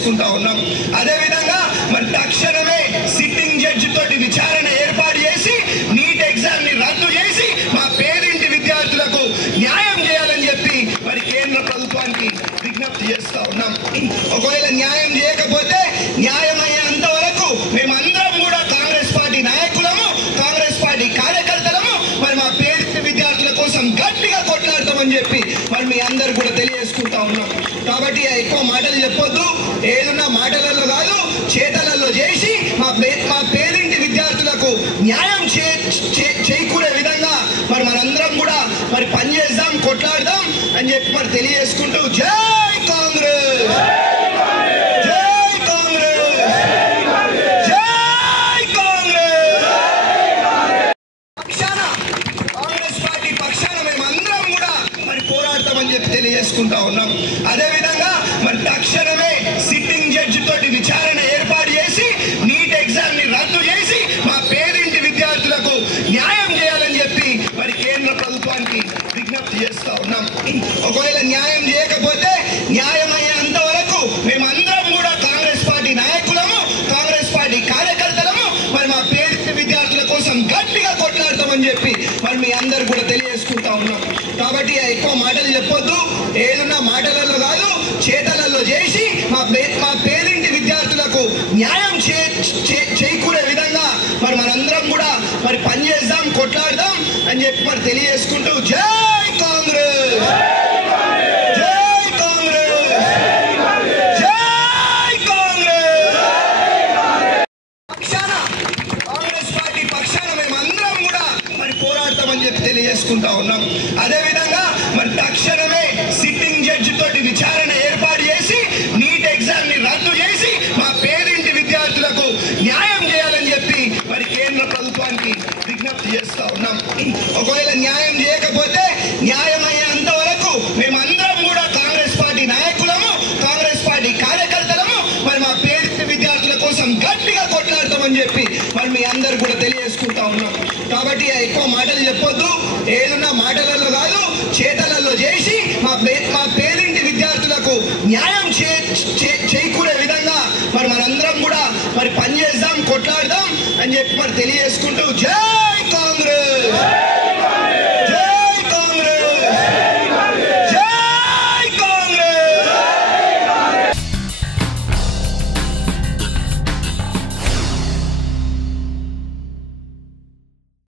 తెలియజేసుకుంటా ఉన్నాం. అదేవిధంగా మరి తక్షణమే సిట్టింగ్ జడ్జి తోటి విచారణ ఏర్పాటు చేసి నీట్ ఎగ్జామ్ ని రద్దు చేసి మా పేదింటి విద్యార్థులకు న్యాయం చేయాలని చెప్పి మరి కేంద్ర ప్రభుత్వానికి విజ్ఞప్తి చేస్తా ఉన్నాం. ఒకవేళ న్యాయం చేయకపోతే న్యాయం అయ్యేంత వరకు మేమందరం కూడా కాంగ్రెస్ పార్టీ నాయకులము, కాంగ్రెస్ పార్టీ కార్యకర్తలము మరి మా పేదింటి విద్యార్థుల కోసం గట్టిగా కొట్లాడతామని చెప్పి మరి మీ అందరు కూడా తెలియజేసుకుంటా ఉన్నాం. కాబట్టి ఎక్కువ మాటలు చెప్పొద్దు, ఏదన్నా మాటలలో కాదు చేతలలో చేసి మా పేదింటి విద్యార్థులకు న్యాయం చేకూరే విధంగా మరి మనందరం కూడా మరి పనిచేద్దాం, కొట్లాడదాం అని చెప్పి మరి తెలియజేసుకుంటూ జై కాంగ్రెస్, జై కాంగ్రెస్, జై కాంగ్రెస్. పక్షాన కాంగ్రెస్ పార్టీ పక్షాన మేమందరం కూడా మరి పోరాడతామని చెప్పి తెలియజేసుకుంటా ఉన్నాం. అదేవిధంగా మరి తక్షణమే సిట్టింగ్ జడ్జి తోటి విచారణ ఏర్పాటు చేసి నీట్ ఎగ్జామ్ ని రద్దు చేసి మా పేదింటి విద్యార్థులకు న్యాయం చేయాలని చెప్పి మరి కేంద్ర ప్రభుత్వానికి విజ్ఞప్తి చేస్తా ఉన్నాం. ఒకవేళ న్యాయం చేయకపోతే న్యాయం అయ్యేంత వరకు మేమందరం కూడా కాంగ్రెస్ పార్టీ నాయకులము, కాంగ్రెస్ పార్టీ కార్యకర్తలము మరి మా పేదింటి విద్యార్థుల కోసం గట్టిగా కొట్లాడతామని చెప్పి మరి మీ అందరు కూడా తెలియజేసుకుంటా ఉన్నాం. కాబట్టి ఎక్కువ మాటలు చెప్పొద్దు, ఏదన్నా మాటలలో కాదు చేతలలో చేసి మా పేదింటి విద్యార్థులకు న్యాయం చేకూరే విధంగా మరి మనందరం కూడా మరి పనిచేద్దాం, కొట్లాడదాం అని చెప్పి మరి తెలియజేసుకుంటూ జై కాంగ్రెస్, జై కాంగ్రెస్, జై కాంగ్రెస్. పక్షాన కాంగ్రెస్ పార్టీ పక్షాన మేమందరం కూడా మరి పోరాడతామని చెప్పి తెలియజేసుకుంటా ఉన్నాం. అదేవిధంగా మరి తక్షణమే సిట్టింగ్ జడ్జి తోటి విచారణ ఏర్పాటు చేసి నీట్ ఎగ్జామ్ ని రద్దు చేసి మా పేదింటి విద్యార్థులకు న్యాయం చేయాలని చెప్పి మరి కేంద్ర ప్రభుత్వానికి విజ్ఞప్తి చేస్తా ఉన్నాం. ఒకవేళ న్యాయం చేయకపోతే న్యాయం అయ్యేంత వరకు మేమందరం కూడా కాంగ్రెస్ పార్టీ నాయకులము, కాంగ్రెస్ పార్టీ కార్యకర్తలము మరి మా పేదింటి విద్యార్థుల కోసం గట్టిగా కొట్లాడతామని చెప్పి మరి మీ అందరు కూడా తెలియజేసుకుంటా ఉన్నాం. కాబట్టి ఎక్కువ మాటలు చెప్పొద్దు, ఏదన్నా మాటలలో కాదు చేతలలో చేసి మా పేదింటి విద్యార్థులకు న్యాయం చేకూరే విధంగా మరి మనందరం కూడా మరి పనిచేద్దాం, కొట్లాడదాం అని చెప్పి మరి తెలియజేసుకుంటూ జై